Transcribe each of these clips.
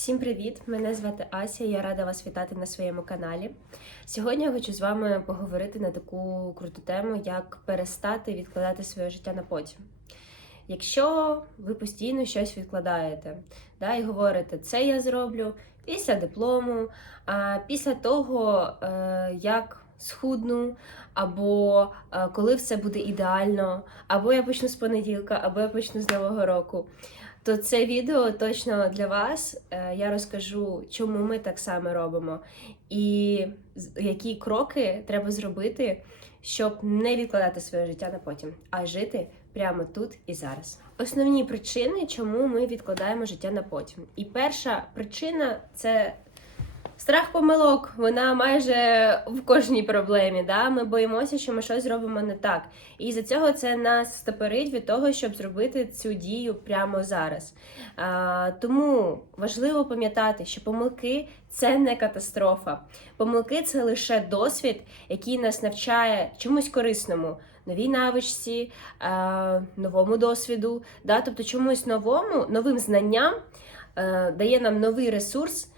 Всім привіт! Мене звати Ася. Я рада вас вітати на своєму каналі. Сьогодні я хочу з вами поговорити на таку круту тему, як перестати відкладати своє життя на потім. Якщо ви постійно щось відкладаєте, да, і говорите, це я зроблю після диплому, а після того, е, як схудну, або е, коли все буде ідеально, або я почну з понеділка, або я почну з нового року то це відео точно для вас. Е, Я розкажу, чому ми так само робимо, і які кроки треба зробити, щоб не відкладати своє життя на потім, а жити прямо тут і зараз. Основні причини, чому ми відкладаємо життя на потім. І перша причина це. Страх помилок, вона майже в кожній проблемі. Да? Ми боїмося, що ми щось зробимо не так. І за цього це нас стопорить від того, щоб зробити цю дію прямо зараз. А, тому важливо пам'ятати, що помилки це не катастрофа. Помилки це лише досвід, який нас навчає чомусь корисному. Новій навичці, а, новому досвіду, да? тобто чомусь новому, новим знанням е, дає нам новий ресурс,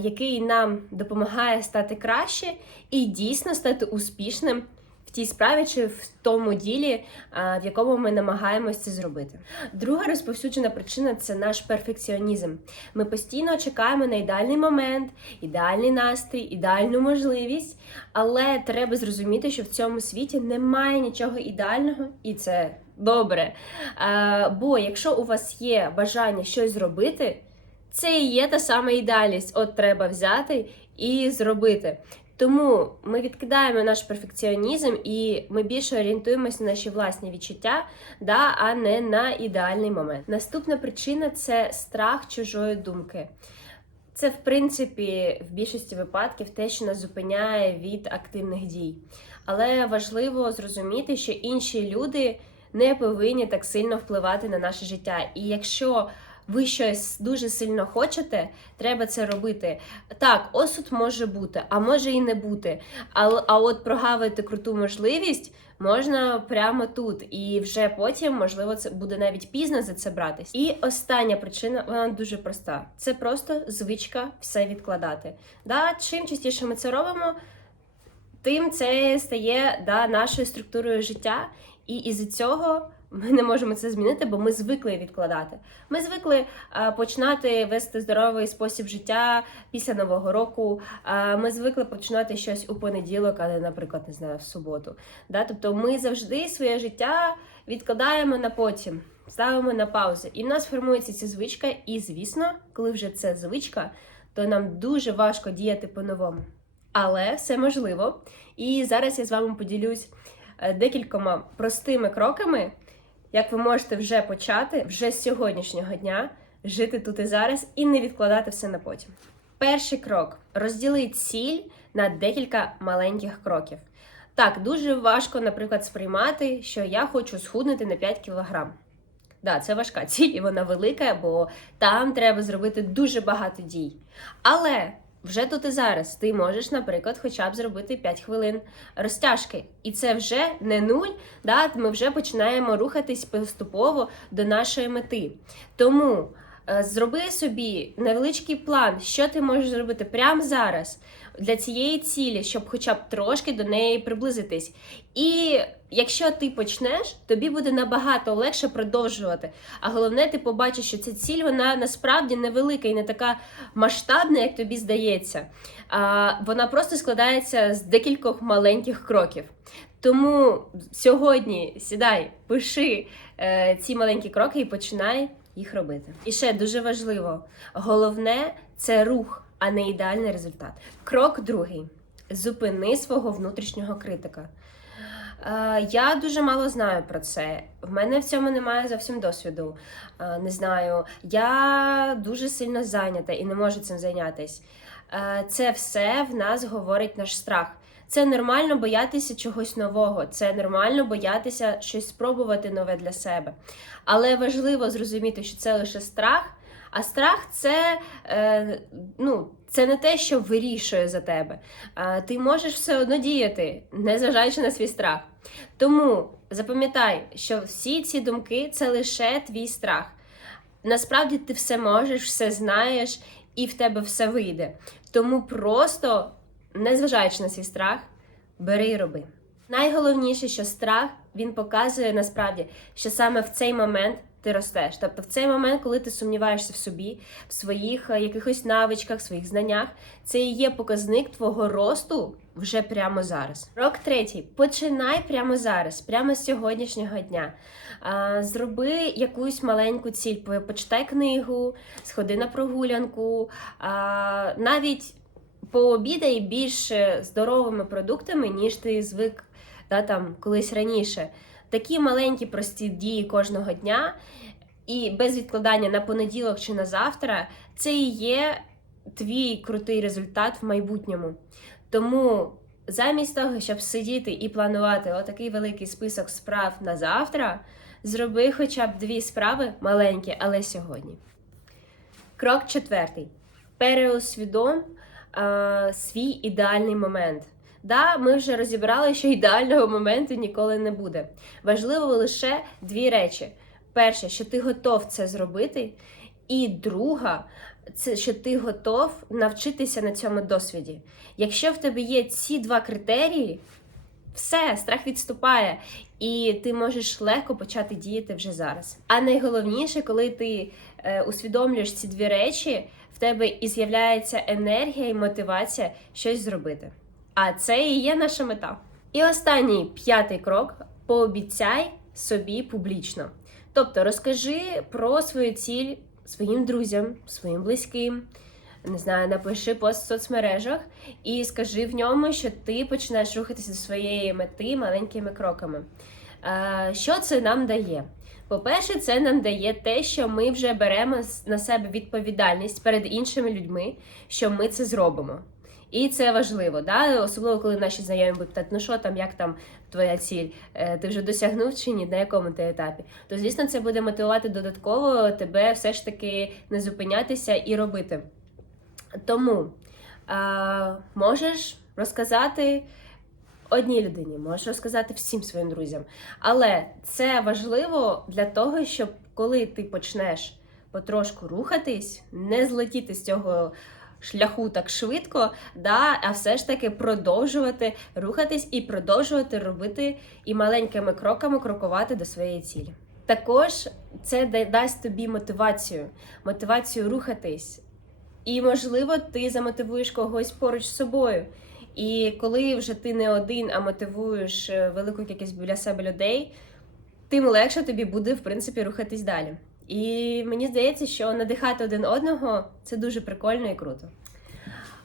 який нам допомагає стати краще і дійсно стати успішним в тій справі чи в тому ділі, в якому ми намагаємось це зробити. Друга розповсюджена причина це наш перфекціонізм. Ми постійно чекаємо на ідеальний момент, ідеальний настрій, ідеальну можливість, але треба зрозуміти, що в цьому світі немає нічого ідеального, і це добре. Бо якщо у вас є бажання щось зробити, це і є та сама ідеальність. От треба взяти і зробити. Тому ми відкидаємо наш перфекціонізм і ми більше орієнтуємося на наші власні відчуття, да, а не на ідеальний момент. Наступна причина це страх чужої думки. Це, в принципі, в більшості випадків те, що нас зупиняє від активних дій. Але важливо зрозуміти, що інші люди не повинні так сильно впливати на наше життя. І якщо ви щось дуже сильно хочете, треба це робити. Так, осуд може бути, а може і не бути. А, а от прогавити круту можливість можна прямо тут. І вже потім, можливо, це буде навіть пізно за це братись. І остання причина, вона дуже проста: це просто звичка все відкладати. Да, чим частіше ми це робимо, тим це стає да, нашою структурою життя, і із цього ми не можемо це змінити, бо ми звикли відкладати. Ми звикли а, починати вести здоровий спосіб життя після нового року. А, ми звикли починати щось у понеділок, а не, наприклад, не знаю, в суботу. Да? Тобто ми завжди своє життя відкладаємо на потім, ставимо на паузу. І в нас формується ця звичка, і звісно, коли вже це звичка, то нам дуже важко діяти по-новому. Але все можливо. І зараз я з вами поділюсь е, декількома простими кроками, як ви можете вже почати, вже з сьогоднішнього дня жити тут і зараз і не відкладати все на потім. Перший крок розділи ціль на декілька маленьких кроків. Так, дуже важко, наприклад, сприймати, що я хочу схуднути на 5 кілограм. Да, це важка ціль, і вона велика, бо там треба зробити дуже багато дій. Але вже тут і зараз ти можеш, наприклад, хоча б зробити 5 хвилин розтяжки. І це вже не нуль, да, ми вже починаємо рухатись поступово до нашої мети. Тому е, зроби собі невеличкий план, що ти можеш зробити прямо зараз для цієї цілі, щоб хоча б трошки до неї приблизитись. І якщо ти почнеш, тобі буде набагато легше продовжувати. А головне, ти побачиш, що ця ціль вона насправді невелика і не така масштабна, як тобі здається. А, вона просто складається з декількох маленьких кроків. Тому сьогодні сідай, пиши е, ці маленькі кроки і починай їх робити. І ще дуже важливо: головне це рух, а не ідеальний результат. Крок другий: зупини свого внутрішнього критика. Е, Я дуже мало знаю про це. В мене в цьому немає зовсім досвіду. Е, Не знаю. Я дуже сильно зайнята і не можу цим зайнятися. Е, Це все в нас говорить наш страх. Це нормально боятися чогось нового, це нормально боятися щось спробувати нове для себе. Але важливо зрозуміти, що це лише страх. А страх це, е, ну, це не те, що вирішує за тебе. А ти можеш все одно діяти, незважаючи на свій страх. Тому запам'ятай, що всі ці думки це лише твій страх. Насправді ти все можеш, все знаєш, і в тебе все вийде. Тому просто, незважаючи на свій страх, бери і роби. Найголовніше, що страх він показує насправді, що саме в цей момент ти ростеш. Тобто, в цей момент, коли ти сумніваєшся в собі, в своїх е, якихось навичках, своїх знаннях, це і є показник твого росту вже прямо зараз. Крок третій. Починай прямо зараз, прямо з сьогоднішнього дня. Зроби якусь маленьку ціль, почитай книгу, сходи на прогулянку, навіть пообідай більш здоровими продуктами, ніж ти звик да, там, колись раніше. Такі маленькі прості дії кожного дня, і без відкладання на понеділок чи на завтра, це і є твій крутий результат в майбутньому. Тому замість того, щоб сидіти і планувати отакий великий список справ на завтра, зроби хоча б дві справи маленькі, але сьогодні. Крок четвертий. Переосвідом а, свій ідеальний момент. Да, ми вже розібрали, що ідеального моменту ніколи не буде. Важливо лише дві речі: перше, що ти готов це зробити, і друга, це що ти готов навчитися на цьому досвіді. Якщо в тебе є ці два критерії, все, страх відступає, і ти можеш легко почати діяти вже зараз. А найголовніше, коли ти е, усвідомлюєш ці дві речі, в тебе і з'являється енергія і мотивація щось зробити. А це і є наша мета. І останній п'ятий крок: пообіцяй собі публічно. Тобто розкажи про свою ціль своїм друзям, своїм близьким. Не знаю, напиши пост в соцмережах і скажи в ньому, що ти починаєш рухатися до своєї мети маленькими кроками. Е, Що це нам дає? По-перше, це нам дає те, що ми вже беремо на себе відповідальність перед іншими людьми, що ми це зробимо. І це важливо, да? особливо коли наші знайомі будуть питати, ну що там, як там твоя ціль, Е, ти вже досягнув чи ні, на якому ти етапі. То звісно, це буде мотивувати додатково тебе все ж таки не зупинятися і робити. Тому а, можеш розказати одній людині, можеш розказати всім своїм друзям. Але це важливо для того, щоб коли ти почнеш потрошку рухатись, не злетіти з цього шляху так швидко, да, а все ж таки продовжувати рухатись і продовжувати робити і маленькими кроками крокувати до своєї цілі. Також це дасть тобі мотивацію, мотивацію рухатись. І, можливо, ти замотивуєш когось поруч з собою. І коли вже ти не один, а мотивуєш е, велику кількість біля себе людей, тим легше тобі буде, в принципі, рухатись далі. І мені здається, що надихати один одного це дуже прикольно і круто.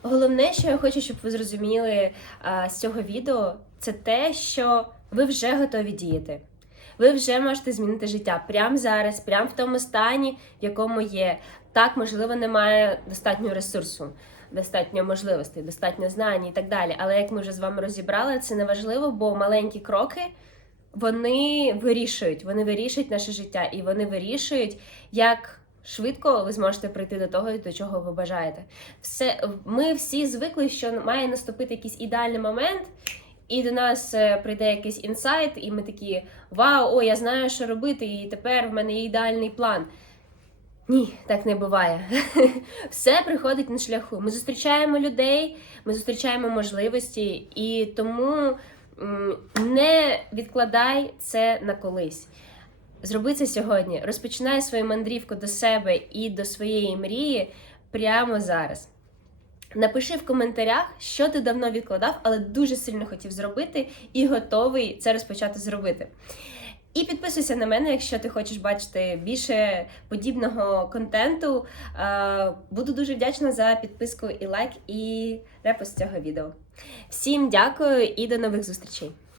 Головне, що я хочу, щоб ви зрозуміли а, з цього відео, це те, що ви вже готові діяти. Ви вже можете змінити життя прямо зараз, прямо в тому стані, в якому є. Так, можливо, немає достатньо ресурсу, достатньо можливостей, достатньо знань і так далі. Але як ми вже з вами розібрали, це не важливо, бо маленькі кроки вони вирішують, вони вирішують наше життя, і вони вирішують, як швидко ви зможете прийти до того, до чого ви бажаєте. Все, ми всі звикли, що має наступити якийсь ідеальний момент. І до нас е, прийде якийсь інсайт, і ми такі: Вау, о, я знаю, що робити, і тепер в мене є ідеальний план. Ні, так не буває. Все приходить на шляху. Ми зустрічаємо людей, ми зустрічаємо можливості, і тому не відкладай це на колись. Зроби це сьогодні. Розпочинай свою мандрівку до себе і до своєї мрії прямо зараз. Напиши в коментарях, що ти давно відкладав, але дуже сильно хотів зробити і готовий це розпочати зробити. І підписуйся на мене, якщо ти хочеш бачити більше подібного контенту. Е, Буду дуже вдячна за підписку і лайк, і репост цього відео. Всім дякую і до нових зустрічей!